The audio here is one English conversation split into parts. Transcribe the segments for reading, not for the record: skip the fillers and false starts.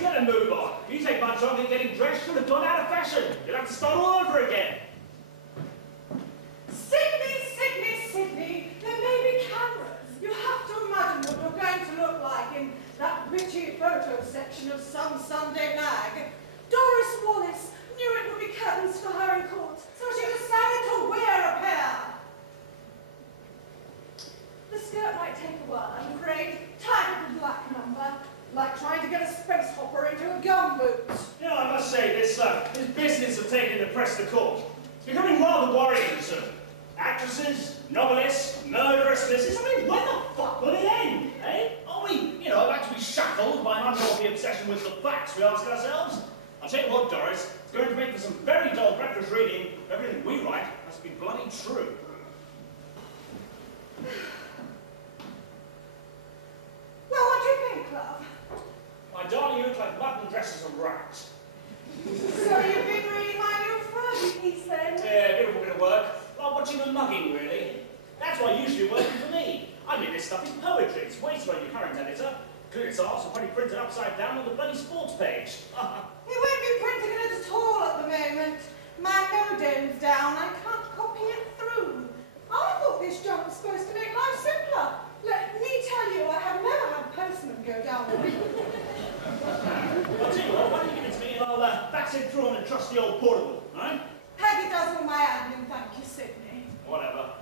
get a move on. You take much longer getting dressed, you'll have gone out of fashion. You'll have to start all over again. Sydney, there may be cameras. You have to imagine what you're going to look like in that witty photo section of some Sunday mag. Doris Wallace knew it would be curtains for her in court, so she decided to wear a pair. The skirt might take a while, I'm afraid. Tied with a black number, like trying to get a space hopper into a gumboot. Yeah, I must say, this business of taking the press to court is becoming rather worrying, sir. Actresses, novelists, murderous misses. I mean, when the fuck will it end, eh? Are we, about to be shackled by an unhealthy obsession with the facts, we ask ourselves? I'll tell you what, Doris, it's going to make for some very dull breakfast reading. Everything we write has to be bloody true. Well, what do you think, love? My darling, you look like mutton dresses and rats. So you've been reading my new Friday piece, then? Yeah, a bit of work. Like watching a mugging, really. That's why usually you're working for me. I mean, this stuff is poetry. It's wasted on your current editor. Good, it's arse will probably print it upside down on the bloody sports page. He won't be printing it at all at the moment. My modem's down. I can't copy it through. I thought this junk was supposed to make life simpler. Let me tell you, I have never had postmen go down the road. I'll tell you what, why don't you give it to me and I'll fax it through on a trusty old portable, right? Peggy does all my admin, thank you, Sydney. Whatever.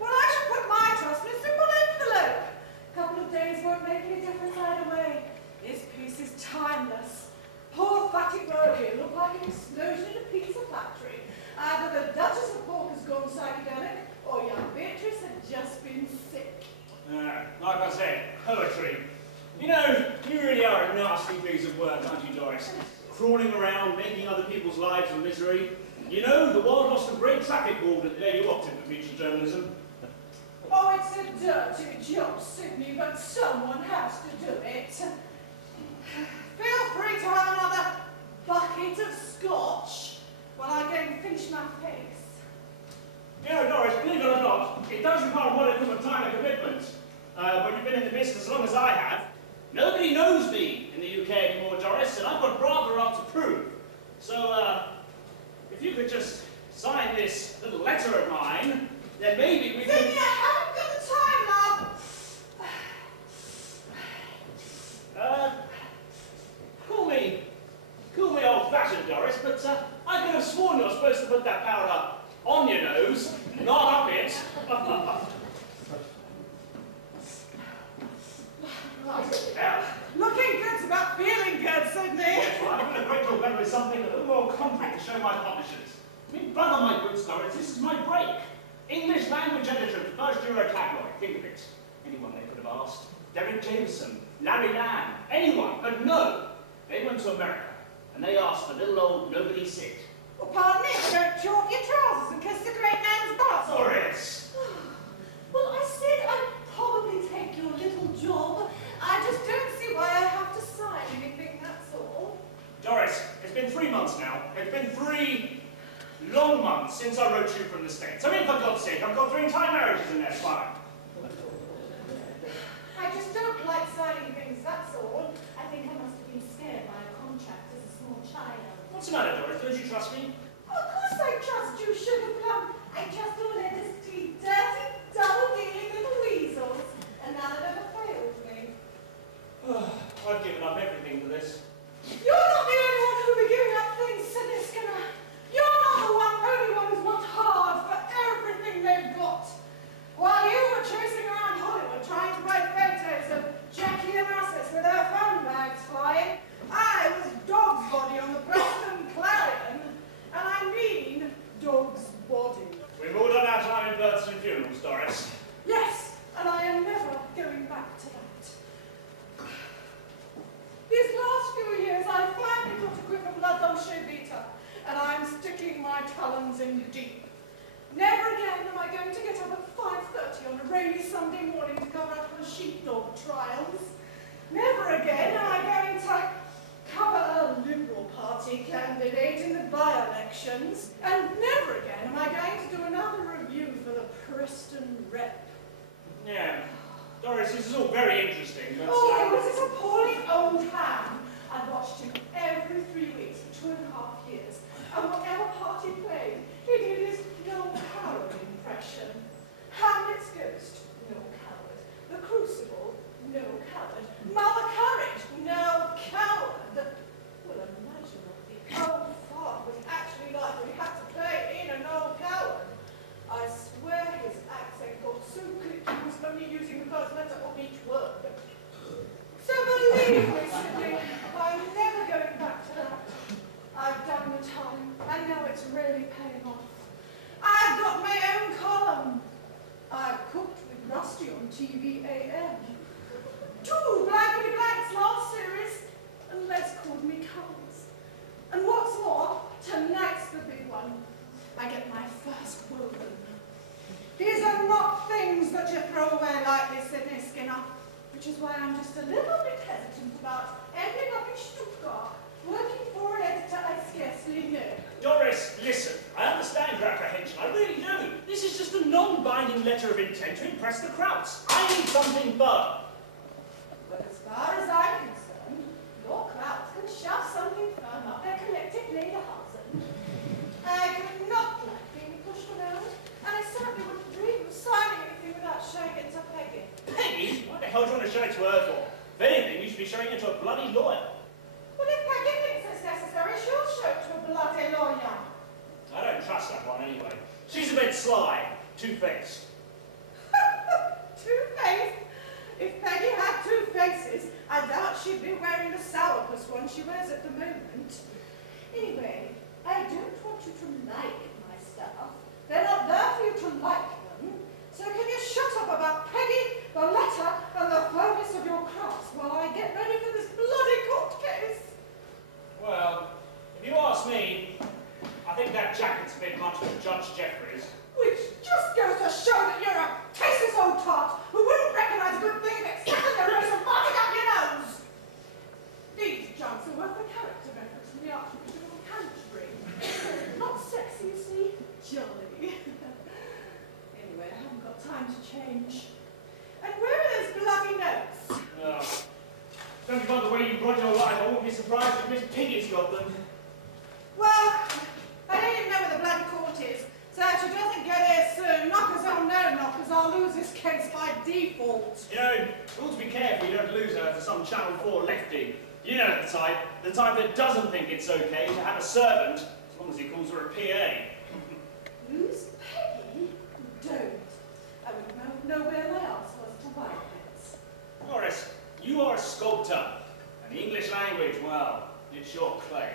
Well, I should put my trust in a simple envelope. A couple of days won't make any difference either way. This piece is timeless. Poor fatty Rhodey looked like an explosion in a pizza factory. Either the Duchess of Cork has gone psychedelic, or young Beatrice had just been sick. Like I said, poetry. You really are a nasty piece of work, aren't you, Doris? Crawling around, making other people's lives a misery. The world lost a great traffic warden the day you opted for feature journalism. Oh, it's a dirty job, Sydney, but someone has to do it. Feel free to have another bucket of scotch while I go and finish my face. Doris, believe it or not, it does require a modicum of time and commitment. When you've been in the business as long as I have, nobody knows me in the UK anymore, Doris, and I've got rather a lot to prove. So, if you could just sign this little letter of mine, then maybe we can... Sydney, I haven't got the time, love. Call me old-fashioned, Doris, but I could have sworn you're supposed to put that powder on your nose, not up it. Right. Looking good's about feeling good, Sydney. Yes, well, I'm going to break your bed with something a little more concrete to show my publishers. I mean, brother, my good Doris, this is my break. English language editor of the first Euro tabloid. Think of it. Anyone they could have asked. Derek Jameson, Larry Lamb, anyone, but no. They went to America, and they asked for little old nobody Sid. Well, pardon me, don't chalk your trousers and kiss the great man's butt. Doris! Well, I said I'd probably take your little job. I just don't see why I have to sign anything, that's all. Doris, it's been 3 months now. It's been 3 long months since I wrote you from the States. I mean, for God's sake, I've got 3 entire marriages in there, fine. I just don't like signing things, that's all. I think I must have been scared by a contract as a small child. What's the matter, Doris? Don't you trust me? Oh, of course I trust you, Sugar Plum. I trust all letters to be dirty, double-dealing little weasels. And now it ever failed me. I've given up everything for this. You're not the only one who'll be giving up things, Sidney Skinner. You're not the only one who's worked hard for everything they've got. While you were chasing around Hollywood trying to write photos of Jackie and Russes with her phone bags flying, I was dog's body on the Preston Clarion. And I mean dog's body. We've all done our time in births and funerals, Doris. Yes, and I am never going back to that. These last few years, I finally got a grip of La Dolce Vita, and I'm sticking my talons in deep. Never again am I going to get up at 5:30 on a rainy Sunday morning to cover up the sheepdog trials. Never again am I going to cover a Liberal Party candidate in the by-elections. And never again am I going to do another review for the Preston Rep. Yeah. Doris, this is all very interesting, but... Oh, this is appalling old ham. I've letter of intent to impress the Krauts. I need something firm. But as far as I'm concerned, your Krauts can shove something firm up their collective lederhosen. I do not like being pushed around, and I certainly wouldn't dream of signing anything without showing it to Peggy. Peggy? What the hell do you want to show it to her for? If anything, you should be showing it to a bloody lawyer. Well, if Peggy thinks it's necessary, she'll show it to a bloody lawyer. I don't trust that one anyway. She's a bit sly, two-faced. Two-faced? If Peggy had two faces, I doubt she'd be wearing the sourpuss one she wears at the moment. Anyway, I don't want you to like my stuff. They're not there for you to like them. So can you shut up about Peggy, the letter, and the firmness of your Krauts while I get ready for this bloody court case? Well, if you ask me, I think that jacket's a bit much for Judge Jeffries. Which just goes to show that you're a tasteless old tart who wouldn't recognise a good thing except when there is a barking up your nose. These junks are worth a character reference from the Archbishop of Canterbury. Not sexy, you see, jolly. Anyway, I haven't got time to change. And where are those bloody notes? Oh. Judging by the way you run your life, I won't be surprised if Miss Piggy's got them. Well, I don't even know where the bloody court is. So if she doesn't get here soon, knockers or no knockers, I'll lose this case by default. You know, you ought to be careful you don't lose her to some Channel 4 lefty. You know the type that doesn't think it's okay to have a servant, as long as he calls her a PA. Lose Peggy? Don't. I wouldn't know where my ass was to wipe it. Morris, you are a sculptor, and the English language, well, it's your clay.